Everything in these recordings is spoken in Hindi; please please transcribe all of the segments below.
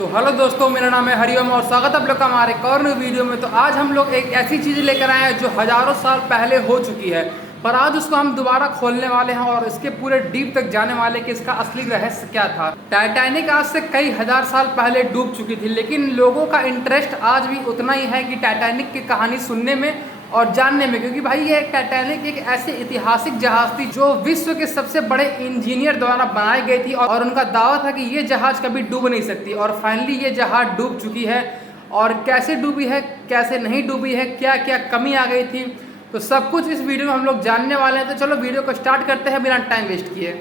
तो हेलो दोस्तों, मेरा नाम है हरिओम और स्वागत है आप लोग का हमारे एक और न्यू वीडियो में। तो आज हम लोग एक ऐसी चीज़ लेकर आए हैं जो हज़ारों साल पहले हो चुकी है, पर आज उसको हम दोबारा खोलने वाले हैं और इसके पूरे डीप तक जाने वाले कि इसका असली रहस्य क्या था। टाइटैनिक आज से कई हज़ार साल पहले डूब चुकी थी, लेकिन लोगों का इंटरेस्ट आज भी उतना ही है कि टाइटैनिक की कहानी सुनने में और जानने में, क्योंकि भाई ये टाइटैनिक एक ऐसी ऐतिहासिक जहाज थी जो विश्व के सबसे बड़े इंजीनियर द्वारा बनाई गई थी और उनका दावा था कि ये जहाज कभी डूब नहीं सकती। और फाइनली ये जहाज डूब चुकी है। और कैसे डूबी है, कैसे नहीं डूबी है, क्या क्या कमी आ गई थी, तो सब कुछ इस वीडियो में हम लोग जानने वाले हैं। तो चलो वीडियो को स्टार्ट करते हैं बिना टाइम वेस्ट किए।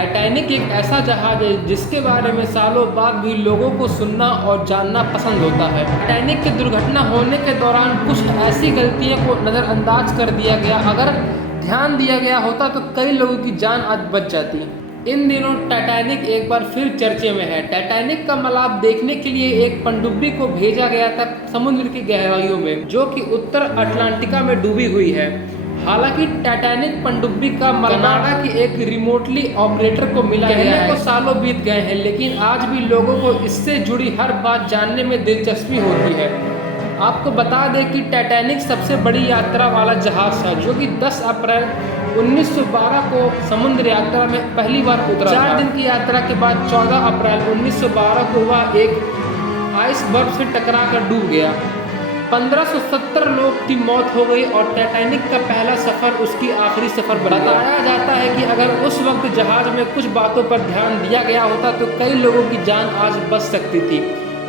टाइटैनिक एक ऐसा जहाज है जिसके बारे में सालों बाद भी लोगों को सुनना और जानना पसंद होता है। टाइटैनिक की दुर्घटना होने के दौरान कुछ ऐसी गलतियों को नज़रअंदाज कर दिया गया, अगर ध्यान दिया गया होता तो कई लोगों की जान आज बच जाती। इन दिनों टाइटैनिक एक बार फिर चर्चे में है। टाइटैनिक का मलाप देखने के लिए एक पनडुब्बी को भेजा गया था समुद्र की गहराइयों में, जो कि उत्तर अटलांटिका में डूबी हुई है। हालांकि टाइटैनिक पनडुब्बी का कनाडा के एक रिमोटली ऑपरेटर को मिला गया है। सालों बीत गए हैं, लेकिन आज भी लोगों को इससे जुड़ी हर बात जानने में दिलचस्पी होती है। आपको बता दें कि टाइटैनिक सबसे बड़ी यात्रा वाला जहाज था, जो कि 10 अप्रैल 1912 को समुद्र यात्रा में पहली बार उतरा। 4 दिन की यात्रा के बाद 14 अप्रैल 1912 को वह एक आइसबर्ग से टकराकर डूब गया। 1570 लोग की मौत हो गई और टाइटैनिक का पहला सफ़र उसकी आखिरी सफ़र बन गया। बताया जाता है कि अगर उस वक्त जहाज में कुछ बातों पर ध्यान दिया गया होता तो कई लोगों की जान आज बच सकती थी।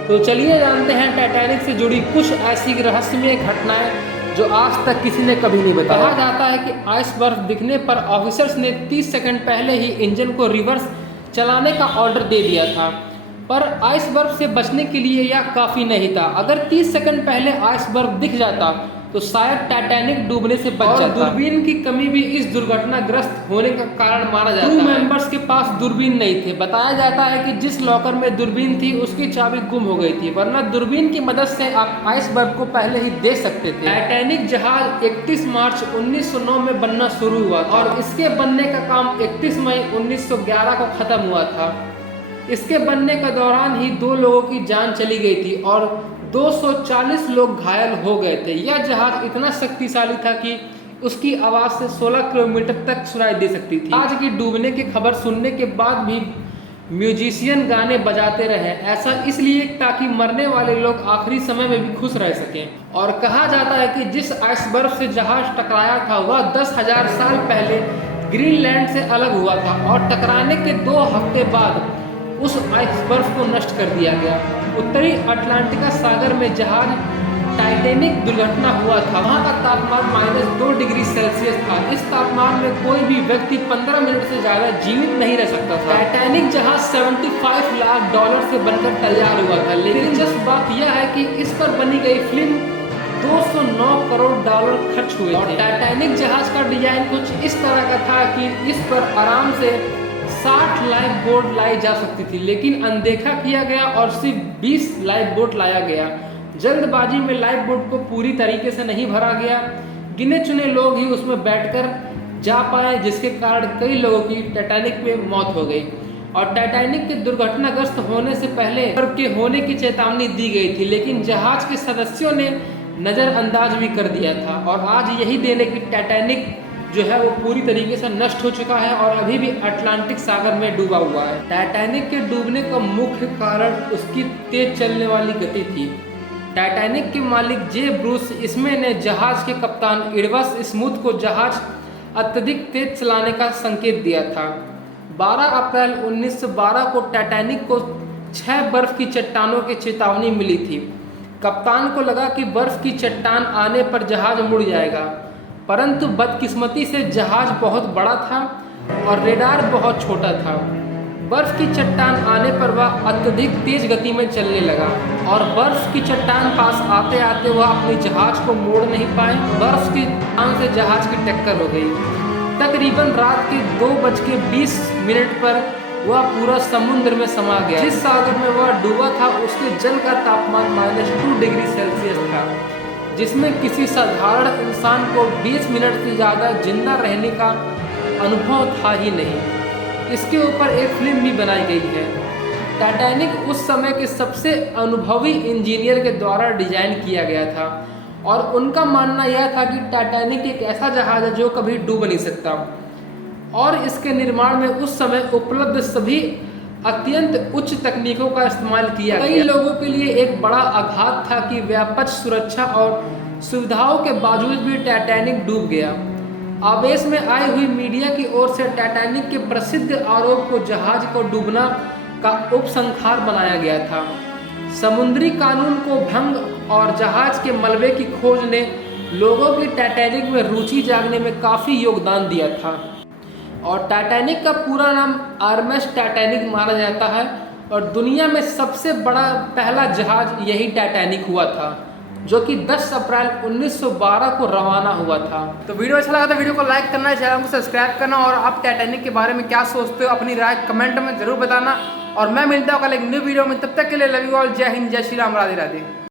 तो चलिए जानते हैं टाइटैनिक से जुड़ी कुछ ऐसी रहस्यमय घटनाएं जो आज तक किसी ने कभी नहीं बताया। कहा जाता है कि आइसबर्ग दिखने पर ऑफिसर्स ने 30 सेकंड पहले ही इंजन को रिवर्स चलाने का ऑर्डर दे दिया था, पर आइसबर्ग से बचने के लिए यह काफ़ी नहीं था। अगर 30 सेकंड पहले आइसबर्ग दिख जाता तो शायद टाइटैनिक डूबने से बच जाता। दूरबीन की कमी भी इस दुर्घटनाग्रस्त होने का कारण माना जाता है। क्रू मेंबर्स के पास दूरबीन नहीं थे। बताया जाता है कि जिस लॉकर में दूरबीन थी उसकी चाबी गुम हो गई थी, वरना दूरबीन की मदद से आप आइसबर्ग को पहले ही देख सकते थे। टाइटैनिक जहाज 31 मार्च 1909 में बनना शुरू हुआ और इसके बनने का काम 31 मई 1911 को खत्म हुआ था। इसके बनने के दौरान ही 2 लोगों की जान चली गई थी और 240 लोग घायल हो गए थे। यह जहाज इतना शक्तिशाली था कि उसकी आवाज़ से 16 किलोमीटर तक सुनाई दे सकती थी। आज की डूबने की खबर सुनने के बाद भी म्यूजिशियन गाने बजाते रहे, ऐसा इसलिए ताकि मरने वाले लोग आखिरी समय में भी खुश रह सकें। और कहा जाता है कि जिस आइसबर्ग से जहाज टकराया था वह 10,000 साल पहले ग्रीनलैंड से अलग हुआ था और टकराने के 2 हफ्ते बाद उस आइसबर्ग को नष्ट कर दिया गया। उत्तरी अटलांटिका सागर में जहाज टाइटैनिक दुर्घटना हुआ था। वहाँ का तापमान -2 डिग्री सेल्सियस था। इस तापमान में कोई भी व्यक्ति 15 मिनट से ज़्यादा जीवित नहीं रह सकता था। टाइटैनिक जहाज $75 लाख से बनकर तैयार हुआ था, लेकिन दिलचस्प बात यह है कि इस पर बनी गई फिल्म $209 करोड़ खर्च हुए थे। और टाइटैनिक जहाज का डिजाइन कुछ इस तरह का था कि इस पर आराम से 60 लाइफ बोट लाई जा सकती थी, लेकिन अनदेखा किया गया और सिर्फ 20 लाइफ बोट लाया गया। जल्दबाजी में लाइफ बोट को पूरी तरीके से नहीं भरा गया। गिने चुने लोग ही उसमें बैठकर जा पाए, जिसके कारण कई लोगों की टाइटैनिक में मौत हो गई। और टाइटैनिक के दुर्घटनाग्रस्त होने से पहले के होने की चेतावनी दी गई थी, लेकिन जहाज के सदस्यों ने नज़रअंदाज भी कर दिया था। और आज यही देने की टाइटैनिक जो है वो पूरी तरीके से नष्ट हो चुका है और अभी भी अटलांटिक सागर में डूबा हुआ है। टाइटैनिक के डूबने का मुख्य कारण उसकी तेज चलने वाली गति थी। टाइटैनिक के मालिक जे ब्रूस इसमें ने जहाज के कप्तान इडवर्ड स्मिथ को जहाज अत्यधिक तेज चलाने का संकेत दिया था। 12 अप्रैल 1912 को टाइटैनिक को 6 बर्फ की चट्टानों की चेतावनी मिली थी। कप्तान को लगा कि बर्फ की चट्टान आने पर जहाज मुड़ जाएगा, परंतु बदकिस्मती से जहाज बहुत बड़ा था और रेडार बहुत छोटा था। बर्फ की चट्टान आने पर वह अत्यधिक तेज गति में चलने लगा और बर्फ की चट्टान पास आते आते वह अपने जहाज को मोड़ नहीं पाए। बर्फ की चट्टान से जहाज की टक्कर हो गई। तकरीबन रात के 2:20 पर वह पूरा समुद्र में समा गया। जिस सागर में वह डूबा था उसके जल का तापमान -2 डिग्री सेल्सियस था, जिसमें किसी साधारण इंसान को 20 मिनट से ज़्यादा जिंदा रहने का अनुभव था ही नहीं। इसके ऊपर एक फिल्म भी बनाई गई है। टाइटैनिक उस समय के सबसे अनुभवी इंजीनियर के द्वारा डिजाइन किया गया था और उनका मानना यह था कि टाइटैनिक एक ऐसा जहाज है जो कभी डूब नहीं सकता और इसके निर्माण में उस समय उपलब्ध सभी अत्यंत उच्च तकनीकों का इस्तेमाल किया गया। कई लोगों के लिए एक बड़ा आघात था कि व्यापक सुरक्षा और सुविधाओं के बावजूद भी टाइटैनिक डूब गया। आवेश में आई हुई मीडिया की ओर से टाइटैनिक के प्रसिद्ध आरोप को जहाज को डूबना का उपसंहार बनाया गया था। समुद्री कानून को भंग और जहाज के मलबे की खोज ने लोगों की टाइटैनिक में रुचि जागने में काफ़ी योगदान दिया था और टाइटैनिक का पूरा नाम आरएमएस टाइटैनिक माना जाता है और दुनिया में सबसे बड़ा पहला जहाज यही टाइटैनिक हुआ था जो कि 10 अप्रैल 1912 को रवाना हुआ था। तो वीडियो अच्छा लगा तो वीडियो को लाइक करना, चैनल को सब्सक्राइब करना और आप टाइटैनिक के बारे में क्या सोचते हो अपनी राय कमेंट में जरूर बताना और मैं मिलता हूँ कल एक न्यू वीडियो में। तब तक के लिए लव यू ऑल, जय हिंद, जय श्री राम, राधे राधे।